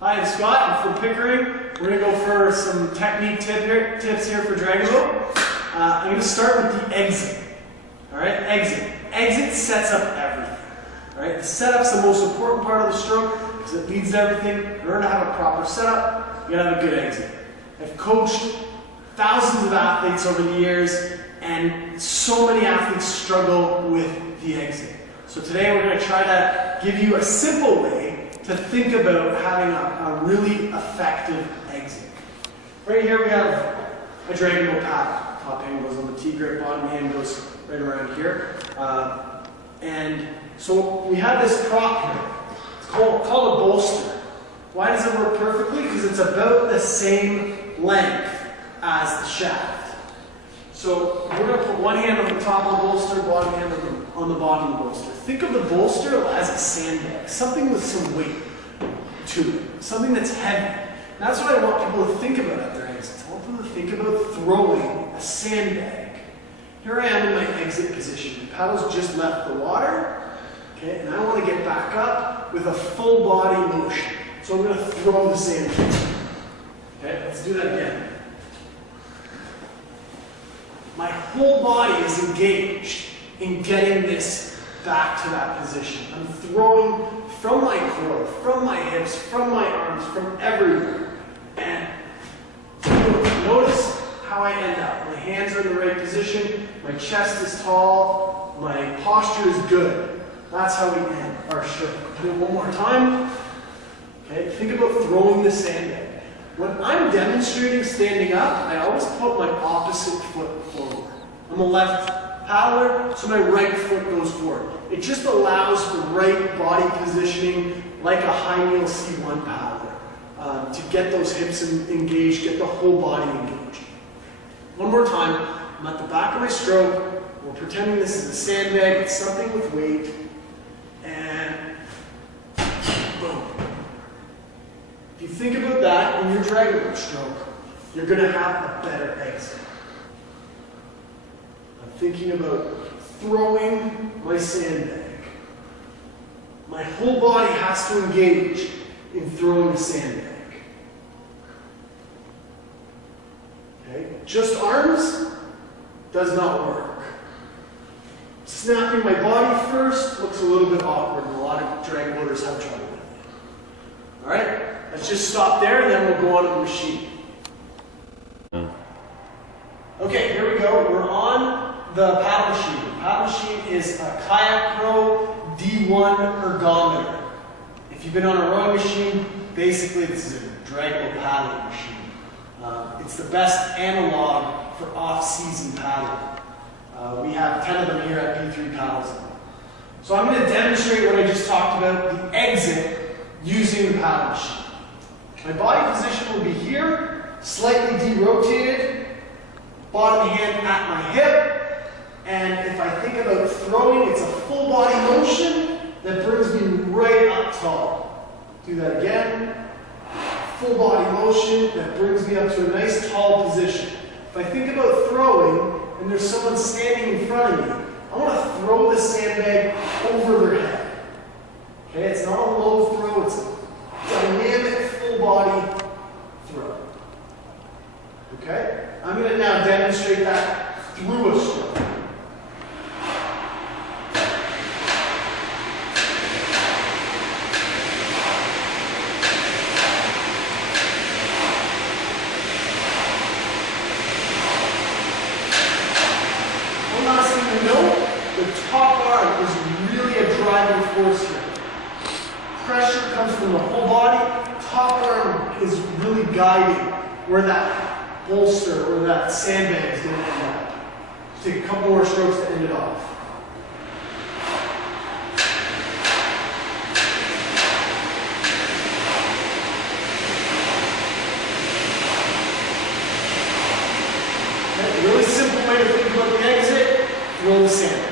Hi, I'm Scott. I'm from Pickering. We're going to go for some technique tips here for Dragon Boat. I'm going to start with the exit. Alright, exit. Exit sets up everything. Alright, the setup's the most important part of the stroke because it leads to everything. In order to have a proper setup, you gotta have a good exit. I've coached thousands of athletes over the years, and so many athletes struggle with the exit. So today we're going to try to give you a simple way to think about having a really effective exit. Right here we have a Dragon Boat paddle. Top hand goes on the T-grip, bottom hand goes right around here. And so we have this prop here. It's called a bolster. Why does it work perfectly? Because it's about the same length as the shaft. So we're going to put one hand on the top of the bolster, bottom hand on the bottom of the bolster. Think of the bolster as a sandbag, something with some weight to it, something that's heavy. And that's what I want people to think about at their exits. I want them to think about throwing a sandbag. Here I am in my exit position. The paddle's just left the water, okay, and I want to get back up with a full body motion. So I'm going to throw the sandbag. Okay, let's do that again. My whole body is engaged in getting this back to that position. I'm throwing from my core, from my hips, from my arms, from everywhere. And notice how I end up. My hands are in the right position, my chest is tall, my posture is good. That's how we end our stroke. Do it one more time. Okay, think about throwing the sandbag. When I'm demonstrating standing up, I always put my opposite foot forward. I'm a left paddler, so my right foot goes forward. It just allows for right body positioning like a high kneel C1 paddler to get those hips engaged, get the whole body engaged. One more time, I'm at the back of my stroke, we're pretending this is a sandbag, it's something with weight, and boom. If you think about that in your Dragon Boat stroke, you're going to have a better exit. I'm thinking about throwing my sandbag. My whole body has to engage in throwing the sandbag. Okay? Just arms does not work. Snapping my body first looks a little bit awkward, and a lot of Dragon Boaters have trouble with it. Alright? Let's just stop there and then we'll go on to the machine. Okay, here we go. We're on the paddle machine. The paddle machine is a Kayak Pro D1 ergometer. If you've been on a rowing machine, basically this is a Dragon Boat paddling machine. It's the best analog for off-season paddling. We have 10 of them here at P3 Paddles. So I'm going to demonstrate what I just talked about, the exit, using the paddle machine. My body position will be here, slightly de-rotated, bottom hand at my hip, and if I think about throwing, it's a full body motion that brings me right up tall. Do that again. Full body motion that brings me up to a nice tall position. If I think about throwing, and there's someone standing in front of me, I want to throw the sandbag over their head. Okay, it's not a low throw, it's a dynamic full body throw. Okay? I'm going to now demonstrate that through a stroke. One last thing to note, the top arm is really a driving force here. Pressure comes from the whole body. Top arm is really guiding where that bolster or that sandbag is going to end up. Take a couple more strokes to end it off. Okay, a really simple way to think about the exit, throw the sandbag.